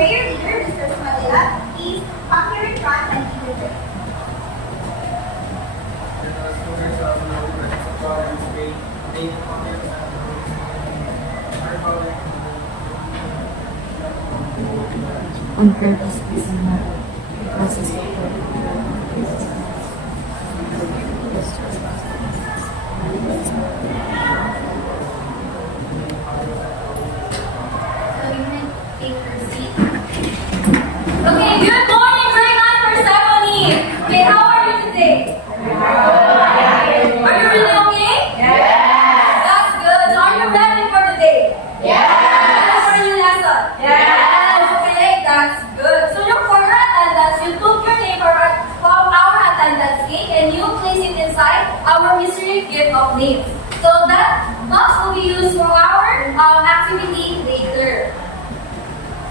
prayer leader, Mr. Smadila, please come here in front and lead the prayer. On purpose, because it's Okay, good morning, grade 9 for Stephanie. Okay, how are you today? Are you really okay? Yes! That's good. So are you ready for the day? Ready for the new lesson? Okay, that's good. So for your attendance, you took your name from our attendance kit and you place it inside our mystery gift of names. So that box will be used for our activity later.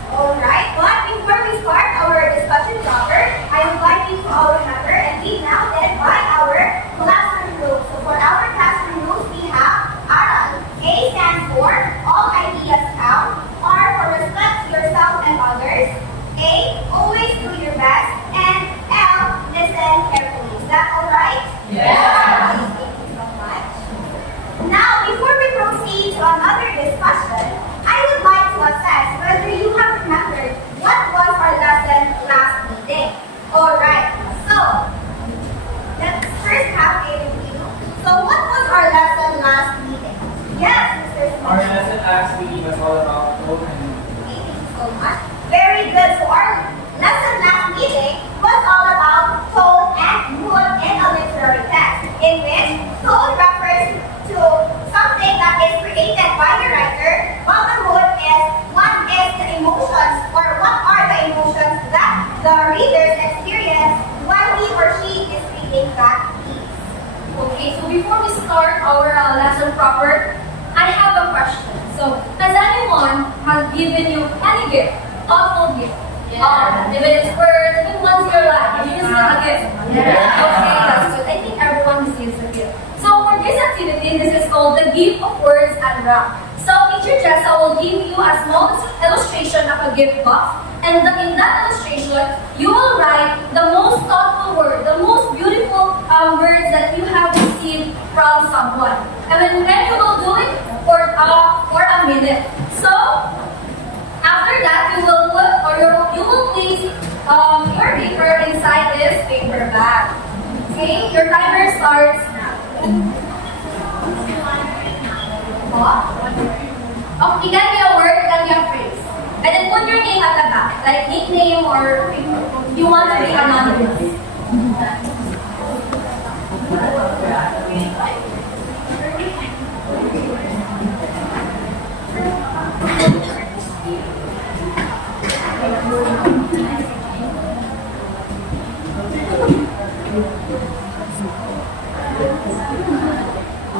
Alright, but before we start our discussion proper, I would like you to all remember and be now led by our classroom rules. So for our classroom rules, we have ARAL. A stands for all ideas count. R for respect yourself and others. A, always do your best. And L, listen carefully. Is that alright? Yes. Thank you so much. Now, before we proceed to another discussion, I would like to assess whether you have remembered what was our lesson last meeting. Alright, so let's first have a review. So what was our lesson last meeting? Yes, Mr. Smith. Our lesson last week was all about hope and Thank you so much. Very good. So our lesson last meeting was all about tone and mood in a literary text, in which tone refers to something that is created by the writer, while the mood is what is the emotions or what are the emotions that the readers experience when he or she is reading that piece. Okay, so before we start our lesson proper, I have a question. So, has anyone given you any gift? Thoughtful gift? Even it's words, even once in your life, you receive a gift? Okay, that's good. I think everyone receives a gift. So, for this activity, this is called the gift of words and rap. So, teacher Jessa will give you a small illustration of a gift box. And in that illustration, you will write the most thoughtful word, the most beautiful words that you have received from someone. And then you will do it for a minute. So, after that, you will put or you will place your paper inside this paper bag. Okay, your timer starts now. Oh, it can be a word, it can be a phrase. And then put your name at the back, like nickname or if you want to be anonymous.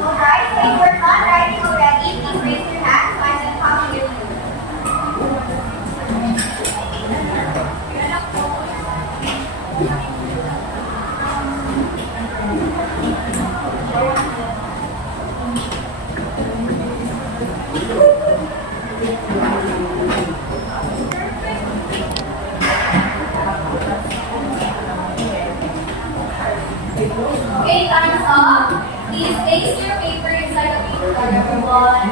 Alright, so if we're not writing already, please raise your hand so I can count your name. Okay, time's up. Please place your paper inside the paper bag, everyone.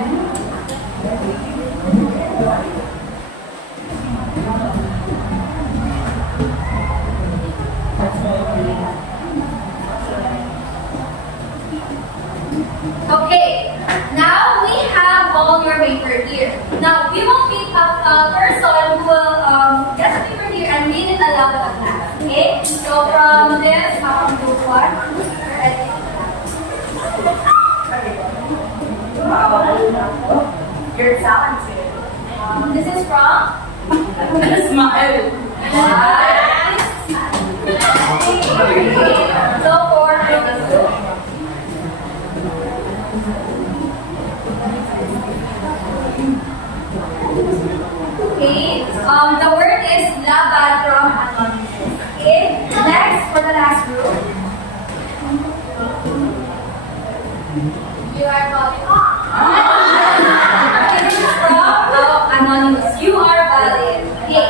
Okay, now we have all your paper here. Now we will pick up a person who will get the paper here and read it aloud to the class. Okay? So from this to what? You're talented. This is from Smile. So for okay, the word is laban from anonymous. Okay, next for the last group. You are calling okay, this is from anonymous. You are valid. Okay,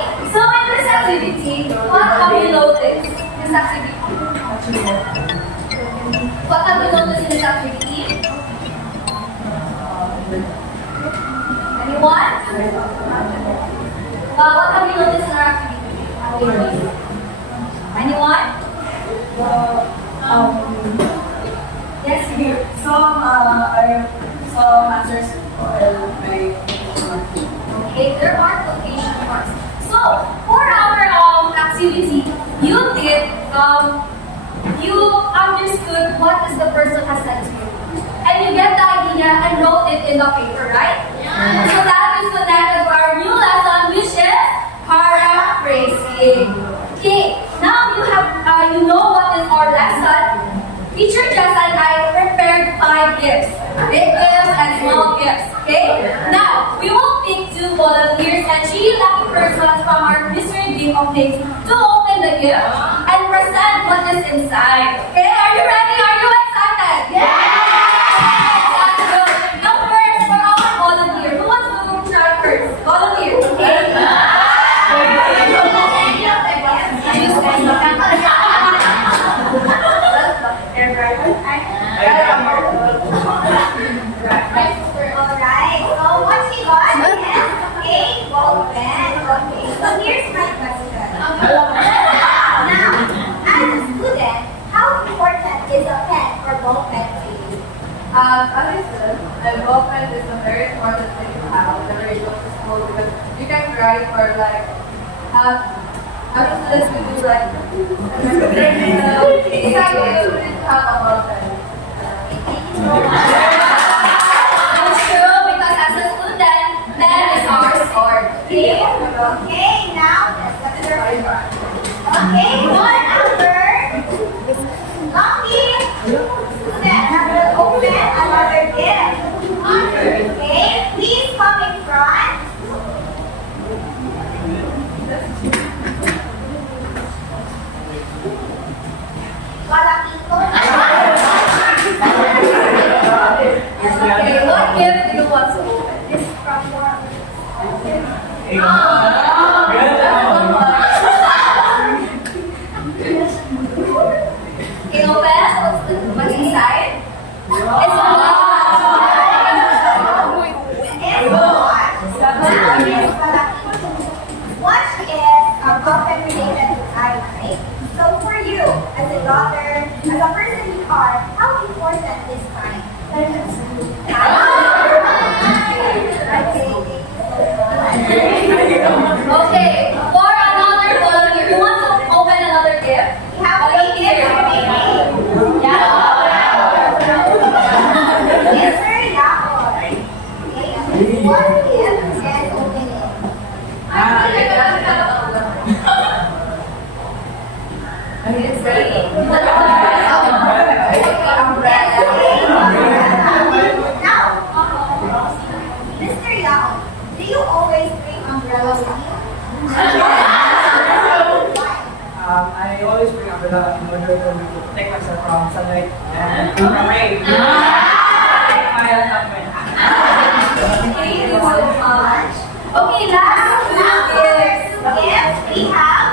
this activity? What have you noticed in this activity? Anyone? What have you noticed in our activity? Anyone? Yes, you. Some answers will make Okay, there are quotation marks. So, for our activity, you understood what is the person has said to you. And you get the idea and wrote it in the paper, right? Yeah. So that is connected to our new lesson, which is paraphrasing. Okay, now you know what is our lesson. Teacher Jessa and I prepared 5 gifts. Big gifts and small gifts. Okay? Now, we will pick 2 volunteers and 3 lucky persons from our mystery game of things to open the gift and present what is inside. Okay? Are you ready? Are you excited? Yes! That's good. Now first, for our volunteer. Who wants to try first? Volunteer. Okay? Alright, so what she got is a ball pen. Okay, so here's my question. Now, as a student, how important is a pen or ball pen to you? As I said, a ball pen is a very important thing to have whenever you go to school because you can write or like as a student you do like it's like you need to have a ball pen. It's true because as a student, pen is our sword. Okay? Okay, now let's get to the first one. Okay, one answer. Lucky student will open another gift. Okay, please come in front. Malakito. Okay, what gift do you want to open? This is from your Okay, open. What's inside? It's a Watch is often related to time, right? So for you, as a daughter, as a person you are, how important is time? Okay, for another volunteer, who wants to open another gift? We have three gifts remaining. Mr. Yao. Okay, one gift and open it. It's ready. Now, Mr. Yao, do you always bring umbrella with you? I always bring umbrella in order to protect myself from sunlight and from rain. Thank you so much. Okay, last 2 gifts. Yes, we have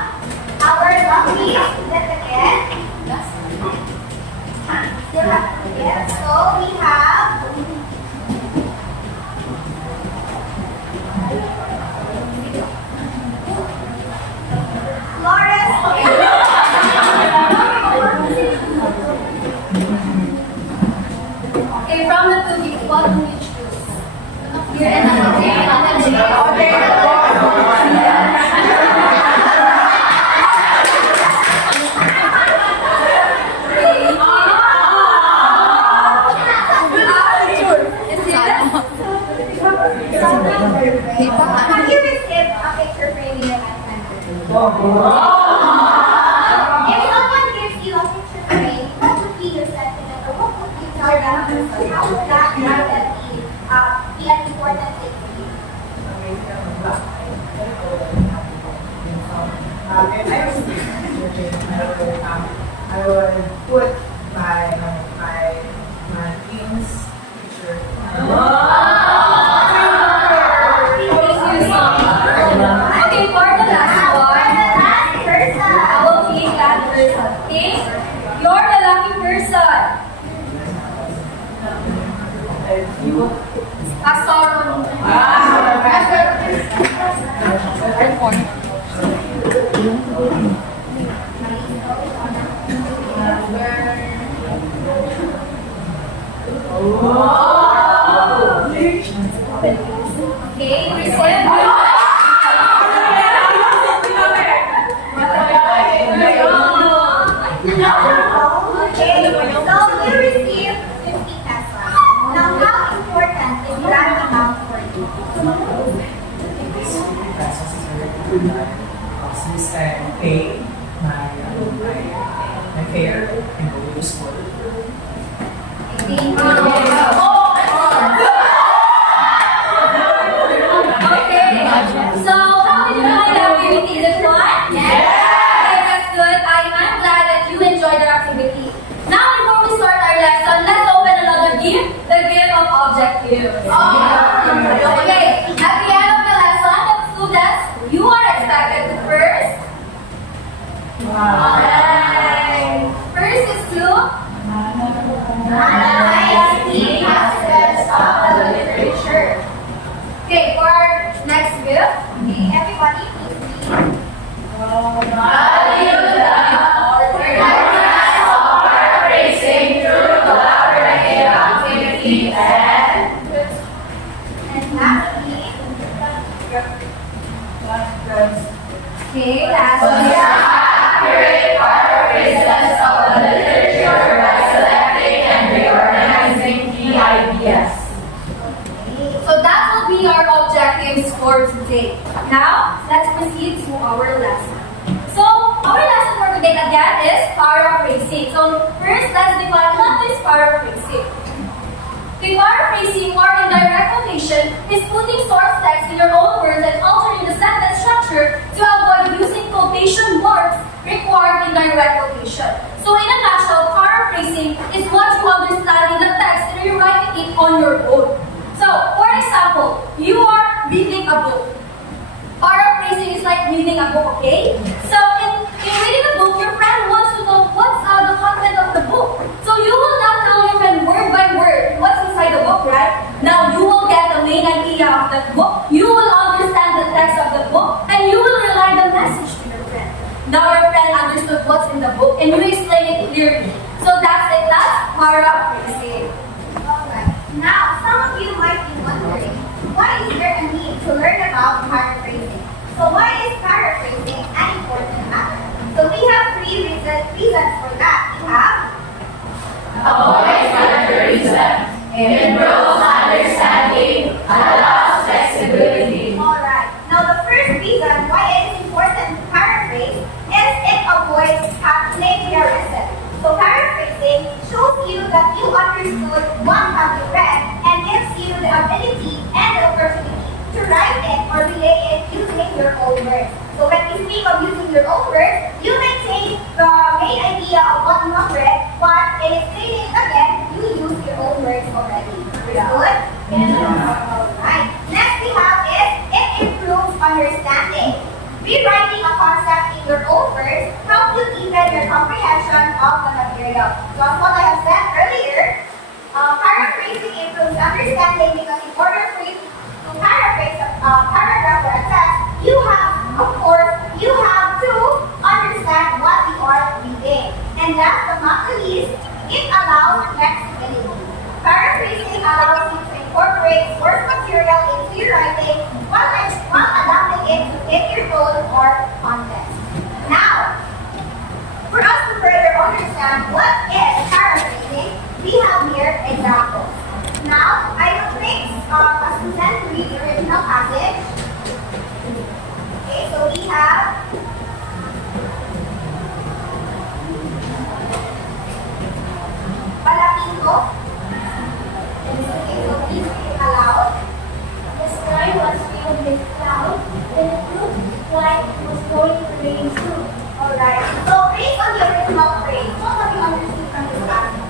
our lucky student again. Still have 2 gifts. So we have Flores. Okay, from the 2 gifts, what do you choose? Here and Have you received a picture frame in your lifetime? If someone gives you a picture frame, what would be your sentiment or what would you tell that person? How would that be an important thing for you? I would put my team's picture. Thank you so much. Okay, for the last one, I will pick that person. Okay, receive. Okay, so you receive 50 pesos. Now, how important is that amount for you? This 50 pesos is very good. Since I pay my fare and go to school. Okay, so how did you find the activity? Is it fun? Yes. Okay, that's good. I'm glad that you enjoyed the activity. Now, before we start our lesson, let's open another gift, the gift of objectives. Okay, at the end of the lesson, the students, you are expected to first. First is to analyze the aspects of the literature. Okay, for our next gift, Okay, everybody, please read. value the organize of paraphrasing through collaborative activity and Lastly, okay, lastly, accurate paraphrases of the literature by selecting and reorganizing key ideas. So that will be our objectives for today. Now, let's proceed to our lesson. So, our lesson for today again is paraphrasing. So, first, let's define what is paraphrasing. The paraphrasing or indirect quotation is putting source text in your own words and altering the sentence structure to avoid using quotation marks required in direct quotation. So, in a nutshell, paraphrasing is what you understand in the text and you're writing it on your own. So, for example, you are reading a book. Paraphrasing is like reading a book, okay? So, in reading a book, your friend wants to know what's the content of the book. So, you will not tell your friend word by word what's inside the book, right? Now, you will get the main idea of that book. You will understand the text of the book, and you will relay the message to your friend. Now, your friend understood what's in the book, and you explain it clearly. So, that's it. That's paraphrasing. alright. Now, some of you might be wondering, why is there a need to learn about paraphrasing? So why is paraphrasing an important matter? So we have three reasons for that. We have Avoid confusion, improves understanding, allows flexibility. alright. Now the first reason why it is important to paraphrase is it avoids plagiarism. So paraphrasing shows you that you understood what have you read and gives you the ability and the opportunity to write it or relay it using your own words. So when we speak of using your own words, you may take the main idea of what you have read, but in explaining it again, you use your own words already. Good? Alright. Next we have is it improves understanding. Rewriting a concept in your own words helps you deepen your comprehension of the material. So as what I have said earlier, paraphrasing improves understanding because in order for you to paraphrase a paragraph or a text, you have, of course, you have to understand what you are reading. And last but not the least, it allows flexibility. Paraphrasing allows you to incorporate source material into your writing while adapting it to fit your tone or context. Now, for us to further understand what is paraphrasing, we have here examples. Now, I will make a student read the original passage. Okay, so we have Palapingo. Okay, so please read it aloud. The sky was filled with clouds, and it looked like it was going to rain soon. Alright, so based on the original phrase, what have you understood from this passage?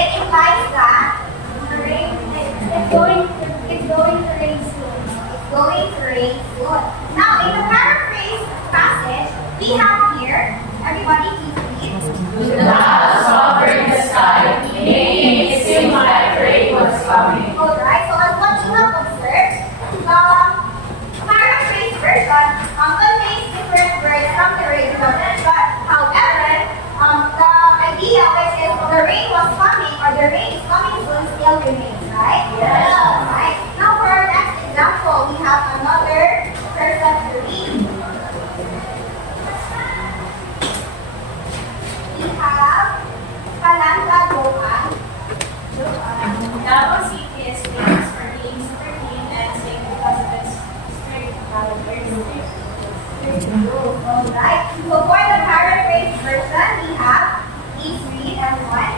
It implies that It's going to rain soon. it's going to rain soon. Now, in the paraphrase passage, we have here, everybody please read. The clouds covered the sky, making it seem like rain was coming. Alright, so as what you have observed, the paraphrase version contains different Alright. So for the paraphrase version, we have each read everyone.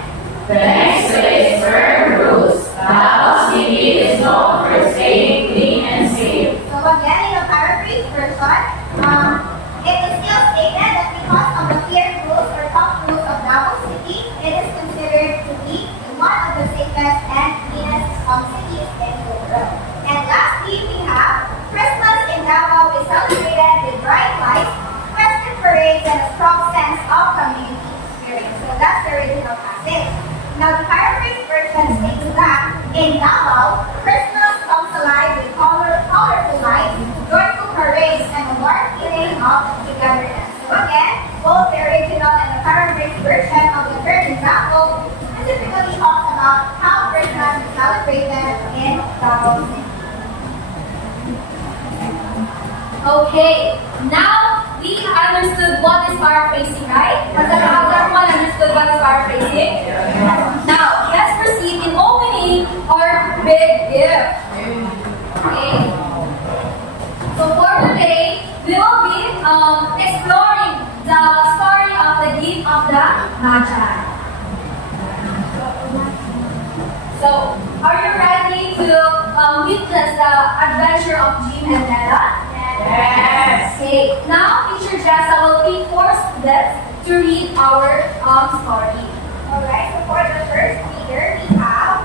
Thanks to its firm roots, the house city is known for staying clean and safe. So again, in the paraphrase version, it is still stated that because of the clear rules or tough rules of Davao City, it is considered to be one of the safest and cleanest cities in the world. And lastly, we have Christmas in Davao is celebrated with bright lights, festive parades, and a strong sense of community experience. So that's the original passage. Now, the paraphrase version states that in Davao, Christmas comes alive with colorful lights, joyful parades, and a warm feeling of togetherness. So again, both the original and the paraphrase version of the third example specifically talks about how Christmas is celebrated in Davao City. Okay, now we understood what is paraphrasing, right? Has everyone understood what is paraphrasing? Now, let's proceed in opening our big gift. Okay? So for today, we will be exploring the story of the gift of the Magi. So, are you ready to witness the adventure of Jim and Nella? Yes. Okay, now teacher Jessa will pick 4 students to read our story. Alright, so for the first reader, we have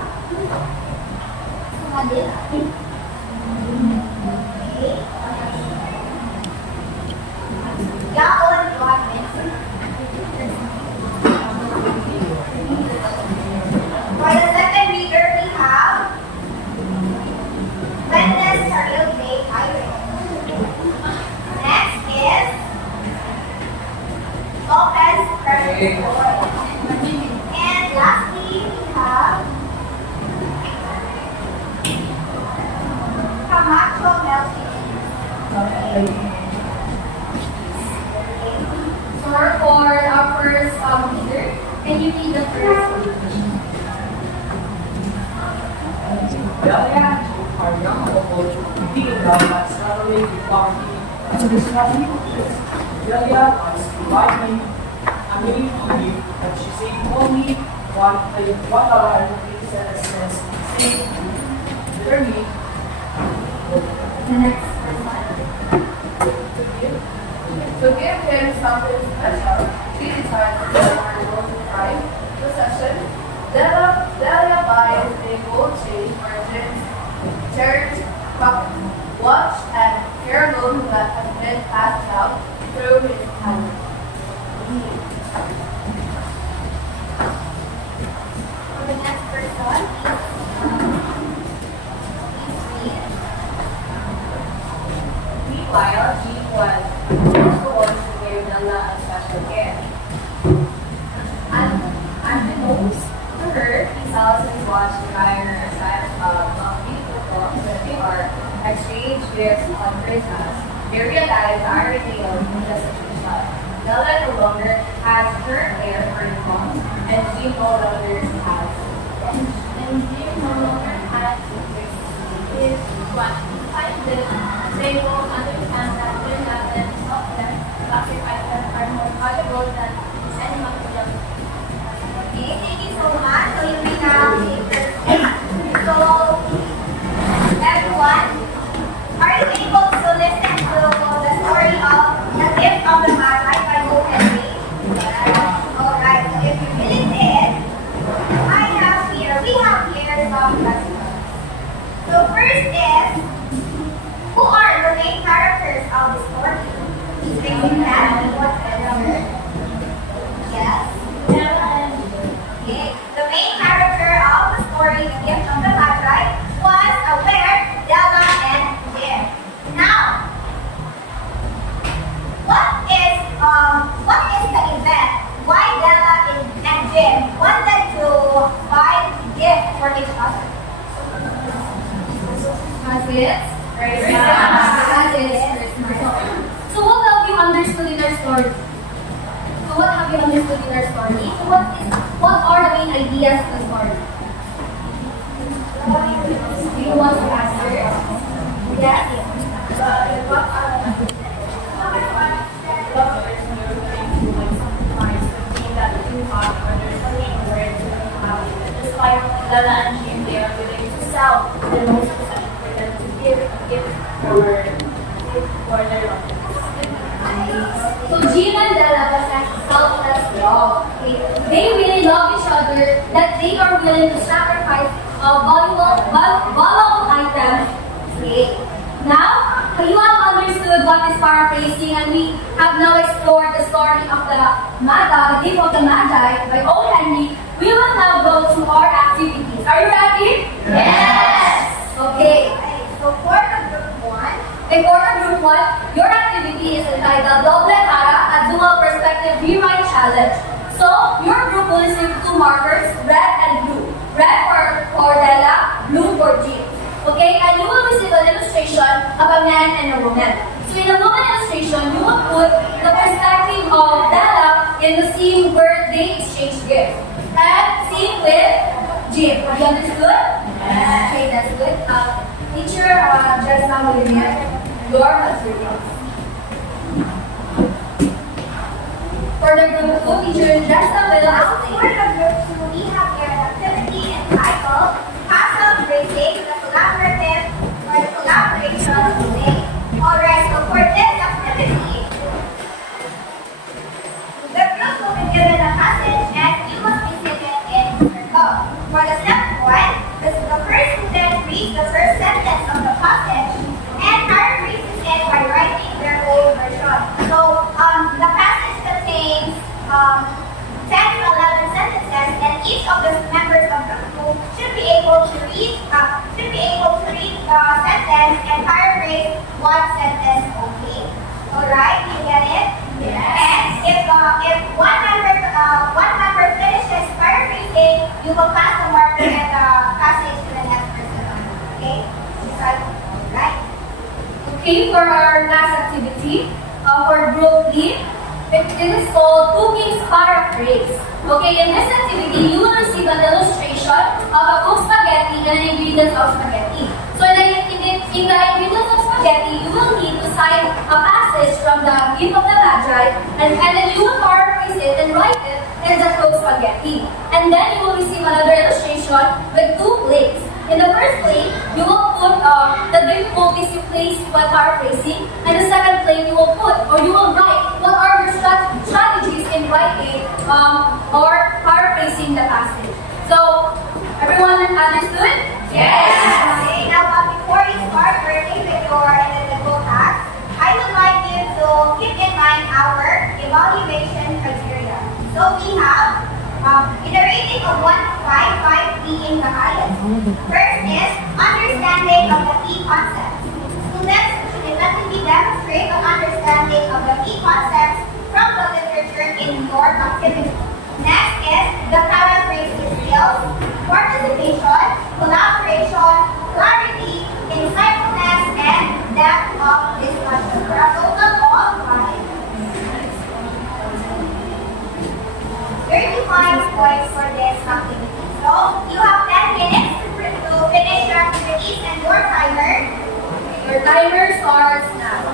Manila. Okay. Yaon Joaquin. For the second reader, we have Mendes Saril J. Iris. Next is Lopez Ferris Boy. And lastly, we have Camacho Melvin. So for our first reader, can you read the first one? Delia are young couple thinking about traveling with poverty to discussing options. Delia wants to invite me. I'm willing to leave, but she said only $1.50 save literally. The next one. To give him something special, she decides to celebrate the prize possession. Delia buys a gold chain for Jim's cherished pocket, watch, and heirloom that has been passed down through his family. For the next person, Meanwhile, Jean was the one who gave Nella a special gift. Unbeknownst to her, he sells his watch to buy her a set of beautiful clothes that they are exchange gifts on Christmas. They realize the irony of just a true love. Nella no longer has her hair for the clothes, and Jean no longer has Jim no longer has his watch. Despite this, they will understand that when and selfless sacrifices are more valuable than any material. okay, thank you so much. So you may now take your seat. So, everyone, are you able to listen to the story of the gift of the Magi by Hope Henry? Alright, so if you really did, we have here some questions. So first is, who are the main characters of the story? Is raising hand whatever. Yes. Okay. The main character of the story, The Gift of the Magi, was aware Della and Jim. Now, what is the event? Why Della and Jim wanted to buy gift for each other? As it's Christmas. As it's Christmas. So what have you understood in our story? So what have you understood in our story? So what are the main ideas of the story? Do you want to answer? Yes. Lala and Jim, they are willing to sell the most possession for them to give a gift for their loved ones. So Jim and Della possess selfless love. Okay? They really love each other that they are willing to sacrifice valuable items. Okay? Now, you have understood what is paraphrasing, and we have now explored the story of the Magi, the gift of the Magi by O. Henry. We will now go to our activities. Are you ready? Yes! Okay. So for the group 1, Before the group 1, your activity is entitled Doble Cara at Dual Perspective Rewrite Challenge. So, your group will receive 2 markers, red and blue. Red for Della, blue for Jean. Okay, and you will receive an illustration of a man and a woman. So in the woman illustration, you will put the perspective of Della in the scene where they exchange gifts. And same with Jim. Have you understood? Yes. Okay, that's good. Teacher, just now with me, your materials. For the group 2, teacher Jessa will now for explain. the group 2, we have here an activity entitled Castle Racing, the collaborative or the collaboration today. Alright, so for this activity, the group will be given a passage and you must be sitting in circle. For the step 1, the first student reads the first sentence of the passage and paraphrases it by writing their own version. So the passage contains 10 to 11 sentences, and each of the members of the group should be able to read the sentence and paraphrase one sentence only. Alright, you get it? Yes. And if one member finishes paraphrasing, you will pass the marker and the passage to the next person. Okay? Right? Okay, for our last activity, for group 3, it is called Cooking's Paraphrase. Okay, in this activity, you will receive an illustration of a cooked spaghetti and an ingredients of spaghetti. So in the ingredients of spaghetti, you will need to cite a passage from the gift of the Magi, and then you will paraphrase it and write it in the cooked spaghetti. And then you will receive another illustration with 2 plates. In the first plate, you will put the difficulties you face while paraphrasing, and the second plate you will write what are your strategies in writing or paraphrasing the passage. So, everyone understood? Yes. Okay, now before you start working with your individual tasks, I would like you to keep in mind our evaluation criteria. So we have in a rating of 1 to 5, 5 being the highest. First is understanding of the key concepts. Students should effectively demonstrate an understanding of the key concepts from the literature in your activity. Next is the paraphrasing skills, participation, collaboration, clarity, insightfulness, and depth of discussion. For a total of 5. 35 points for this activity. So, you have 10 minutes to finish your activities and your timer. Your timer starts now.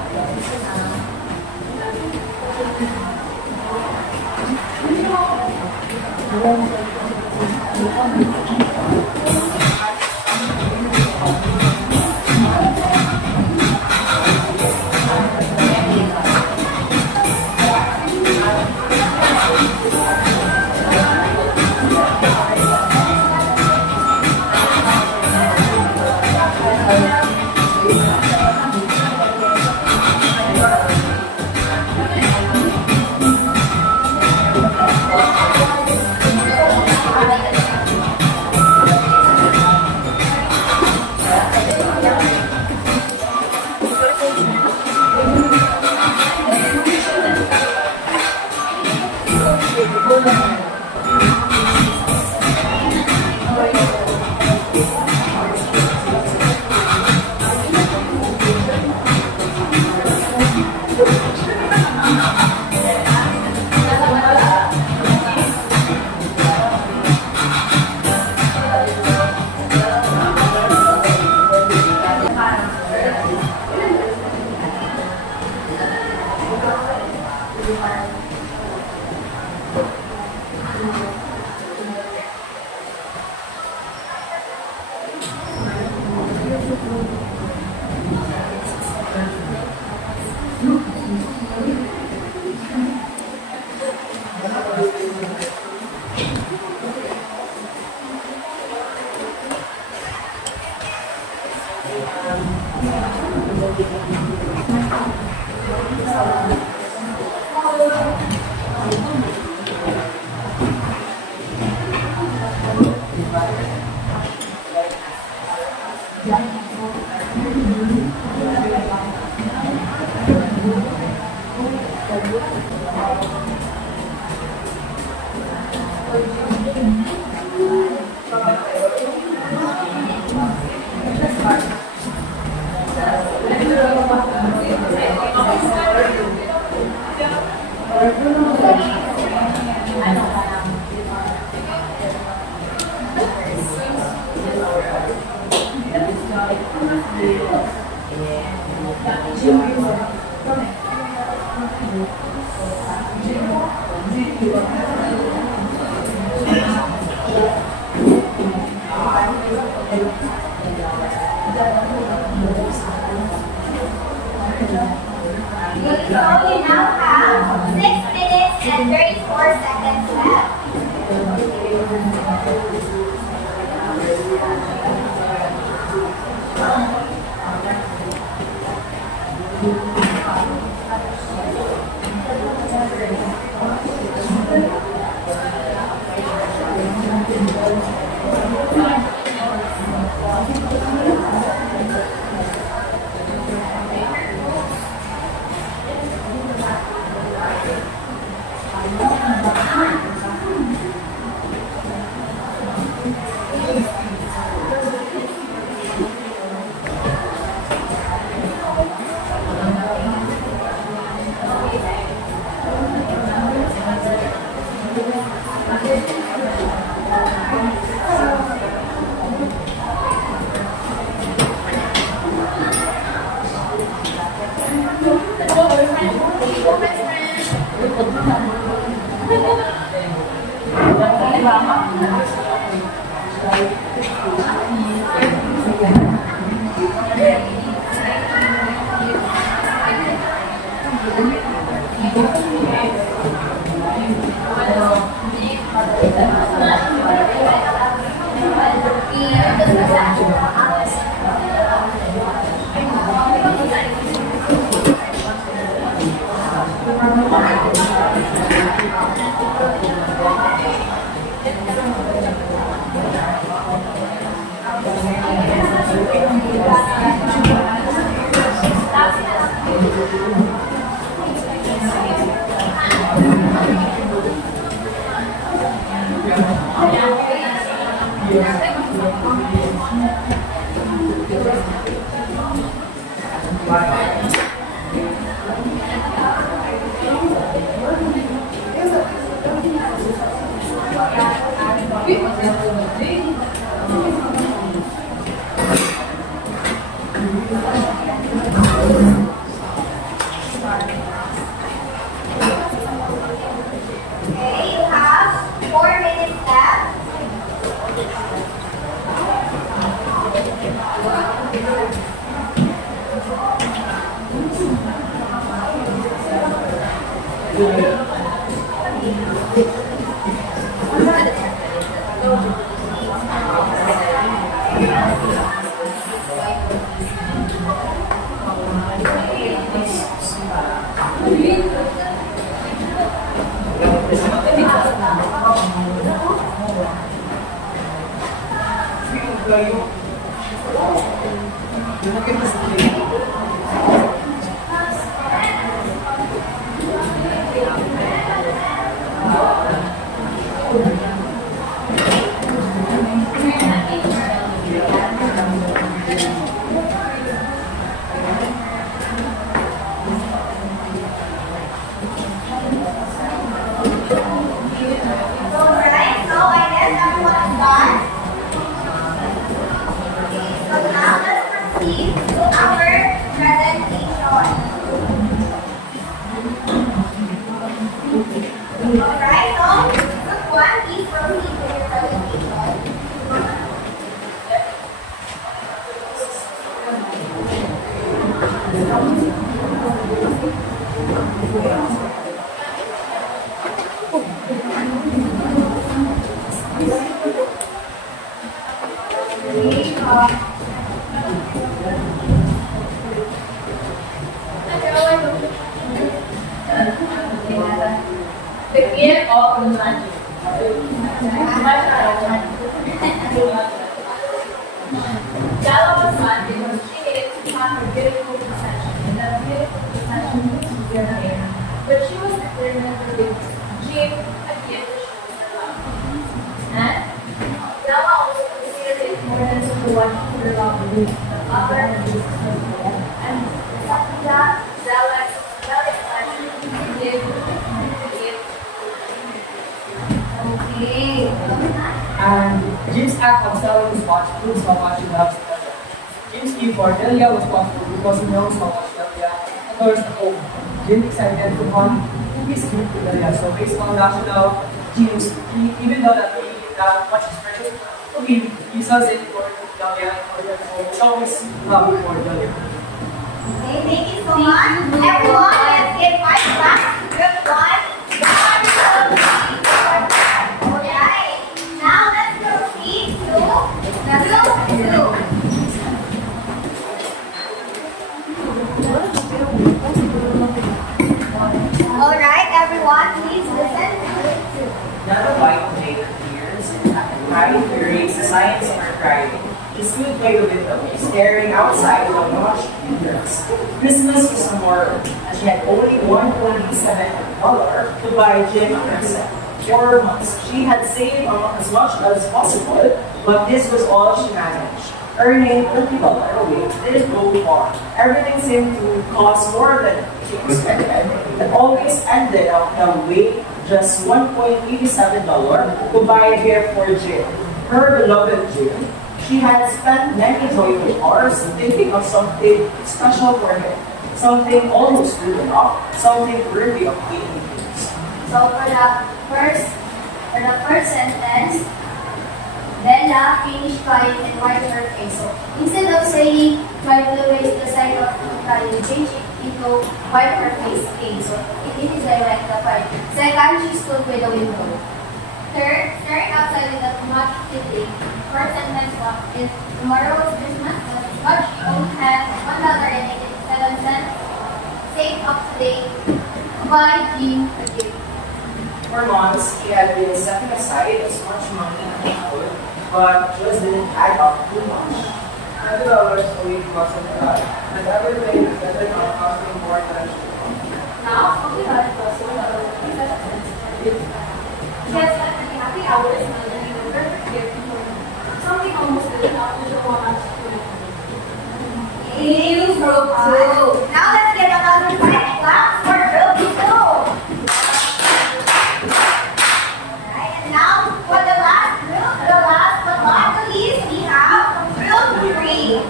So you now have 6 minutes and 34 seconds left. Okay, you have 4 minutes left. Alright, so I guess everyone is done. Okay, so now let's proceed to our presentation. Alright, so group 1, please proceed with your presentation. The year of magic. Stella was sad because she needed to have a beautiful procession, and that beautiful procession was her hair. But she was with Jim again to show her love. And Bella also considered it more than to watch her love with the other and after that, Bella excited to give the gift. Okay. And Jim's act of selling his watch proves how much he loves Delia. Jim's gift for Delia was thoughtful because he knows how much Delia adores the home. Jim decided to hunt his gift to Delia. So based on rational Jim's, even though that watch is precious to him, he sells it for Delia for the home. It's always love for Delia. Okay, thank you so much. Everyone, let's give 5 claps to group 1. Alright, now let's proceed to group 2. Alright, everyone, please listen. Not a white jade appears, and Harry queries the science of her driving. He stood by the window, staring outside with a much interest. Christmas was tomorrow, and she had only $1.27 to buy Jim a present. 4 months. She had saved as much as possible, but this was all she managed. Earning $20 a week didn't go far. Everything seemed to cost more than she expected. It always ended up the way just $1.87 to buy a gift for Jim, her beloved Jim. She had spent many joyful hours thinking of something special for him, something almost good enough, something worthy of being used. So for the first sentence, Bella finished crying and wiped her face. So instead of saying try to waste the sight of crying, change it into wipe her face again. So it is direct the part. Second, she stood by the window. Third, staring outside with that much feeling. First sentence is tomorrow is Christmas, but much she only had $1.87 saved up today to buy Jim a gift. For months, he had been setting aside as much money as he could, but just didn't add up too much. $20 a week wasn't a lot, and everything is better now costing more than she Now, something that was so yes, that the happy hours and then you never forget something almost good enough to show how much Thank you, group 2. Now let's give another 5 claps for group 2. Alright, and now for the last group, the last but not the least, we have group 3.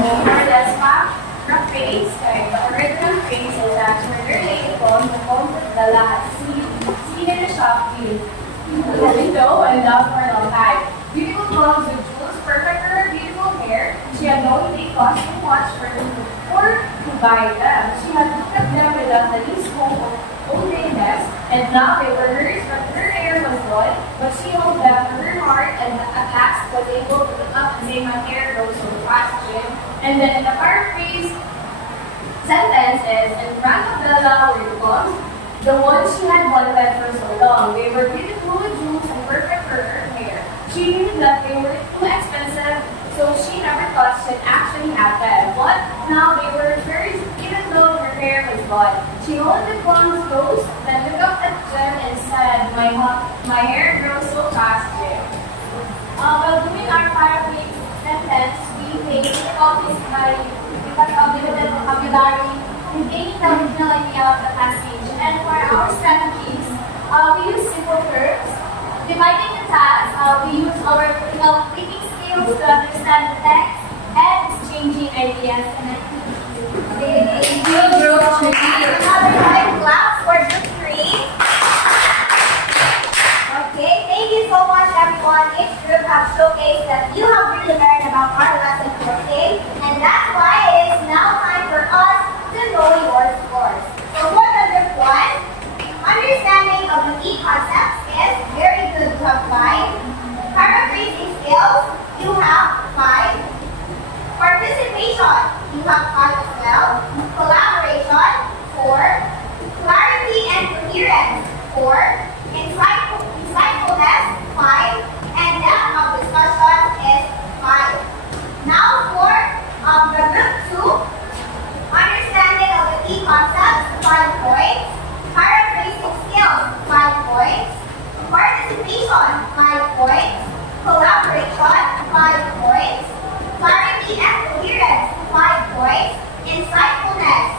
Our last map, the phrase, the original phrase is actually relatable to the home that the last seen in the shop view. As you know and love for a long time. Beautiful clothes with jewels, perfect for her beautiful hair. She had no unique costume watch for them or to buy them. She had looked at them without the least hope of ownerless, and now they were hers, but her hair was gone. But she held them to her heart, and at last was able to look up and say, "My hair grows so fast, Jim." And then the paraphrase sentence is, "In front of Bella were the gloves, the ones she had wanted for so long. They were beautiful with jewels and perfect for her hair. She knew that they were too expensive, so she never thought she'd actually have them. But now they were hers, even though her hair was gone. She held the gloves close, then looked up at Jim and said, my hair grows so fast, Jim." While doing our paraphrase sentence, we made difficult vocabulary because of limited vocabulary in gaining the original idea of the passage. And for our strategies, we use simple verbs. Dividing the task, we use our critical thinking skills to understand the text and exchanging ideas and activities. Thank you, group 3. Another 5 claps for group 3. Okay, thank you so much, everyone. Each group has showcased that you have really learned about our lesson for today, and that's why it is now time for us to know your scores. So for the group 1, understanding of the key concepts is very good. You have 5. Paraphrasing skills, you have 5. Participation, you have 5 as well. Collaboration, 4. Clarity and coherence, 4. Insightfulness, 5. And depth of discussion is 5. Now for the group 2, understanding of 5 points. Paraphrasing skills, 5 points. Participation, 5 points. Collaboration, 5 points. Clarity and coherence, 5 points. Insightfulness,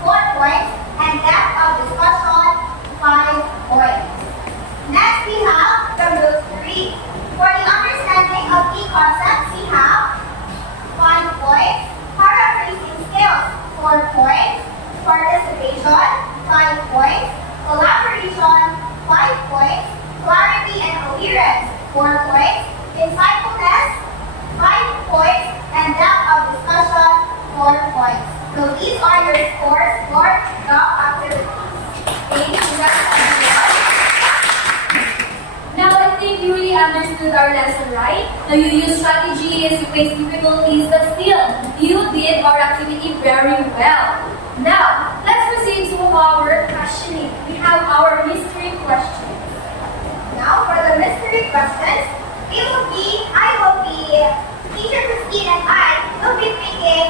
4 points. And depth of discussion, 5 points. Next, we have the rule 3. For the understanding of key concepts, we have 5 points. Paraphrasing skills, 4 points. Participation, 5 points. Collaboration, 5 points. Clarity and coherence, 4 points. Insightfulness, 5 points. And depth of discussion, 4 points. So these are your scores for the activities. Thank you guys. Now I think you really understood our lesson, right? Now you use strategies, you face difficulties, but still, you did our activity very well. Now, let's proceed to our questioning. We have our mystery questions. Now for the mystery questions, Teacher Christine and I will be picking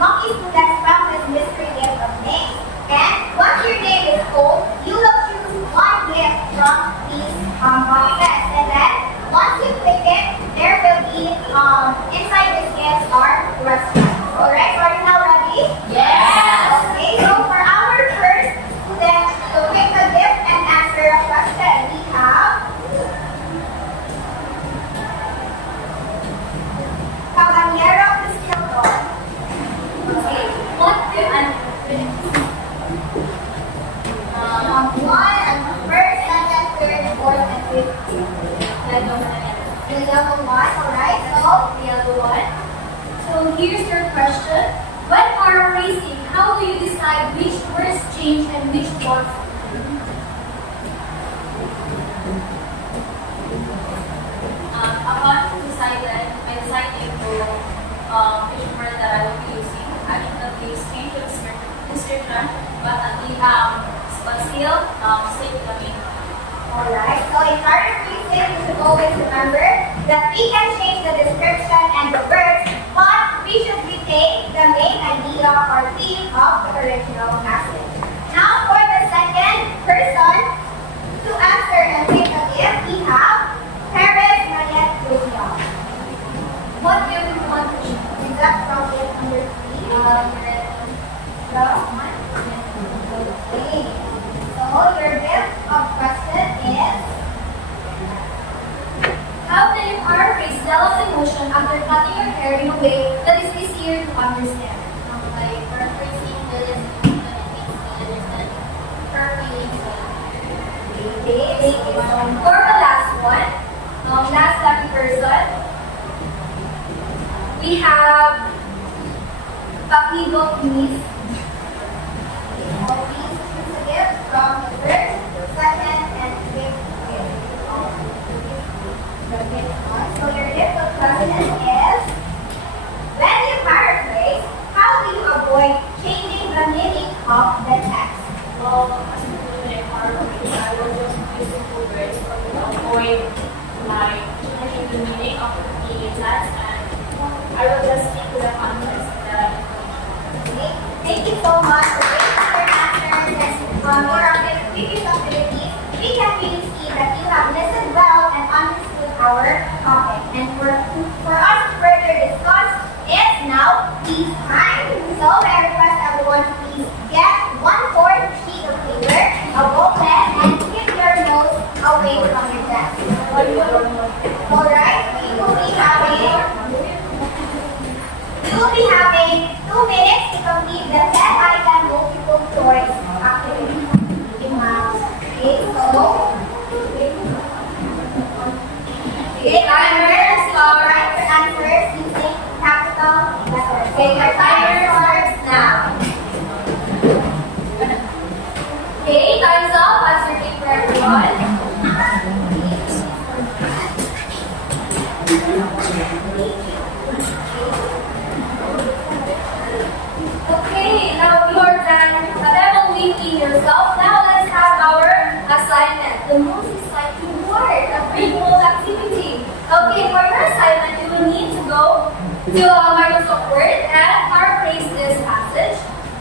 lucky students from this mystery gift of names. And once your name is called, you will choose one gift from these boxes. And then once you click it, there will be inside this gift are questions. Alright, so are you now ready? Yes! Okay, so for our first student to pick a gift and answer a question, we have Caballero Castillo. Okay, what if I'm One, first, second, third, fourth, and fifth. The yellow one, alright, so the other one? So here's your question. When paraphrasing, how do you decide which words change and which ones? Upon deciding to which word that I will be using, I will use change of description, but still stick to the main. alright, so in paraphrasing, you should always remember that we can change the description and the words, but we should retain the main idea or theme of the original passage. Now for the second person to answer and pick a gift, we have Perez Mariette Lucia. What if you want to choose? Is that from gift number 3? Okay. So your gift of question is How can you paraphrase Stella's emotion after cutting your hair in a way that is easier to understand? By paraphrasing the description, it makes me understand her feelings. For the last one, last lucky person, we have Pakido Miss. please choose a gift from the first, second, and fifth gift. So your gift of question is when you paraphrase, how do you avoid changing the meaning of the text? Well, as a paraphrase, I will just use simple words to avoid changing the meaning of the text, and I will just stick to the context that Okay. Thank you so much for your answers and for our previous activities. We can really see that you have listened well and understood our topic. And for us to further discuss, it's now peace time. So I request everyone to please get 1/4 sheet of paper, a booklet, and keep your notes away from your desk. Alright, we will be having 2 minutes to complete the 10-item multiple choice activity. Okay, so timer starts answers using capital letters. Okay, our timer starts now. Okay, time's up. Pass your paper, everyone. Okay, now you're done evaluating yourself. Now let's have our assignment. The most exciting part, a visual activity. Okay, for your assignment, you will need to go to Microsoft Word and paraphrase this passage.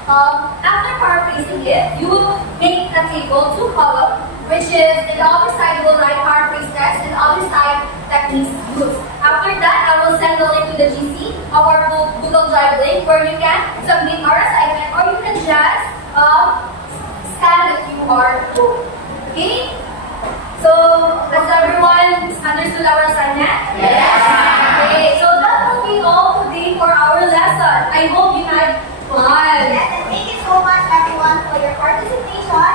After paraphrasing it, you will make a table, two columns, which is in the other side you will write paraphrase text and the other side techniques used. After that, I will send the link to the GC of our Google Drive link where you can submit our assignment or you can just scan the QR code. Okay? So, has everyone understood our assignment? Yes. Okay, so that will be all today for our lesson. I hope you had fun. Yes, and thank you so much everyone for your participation.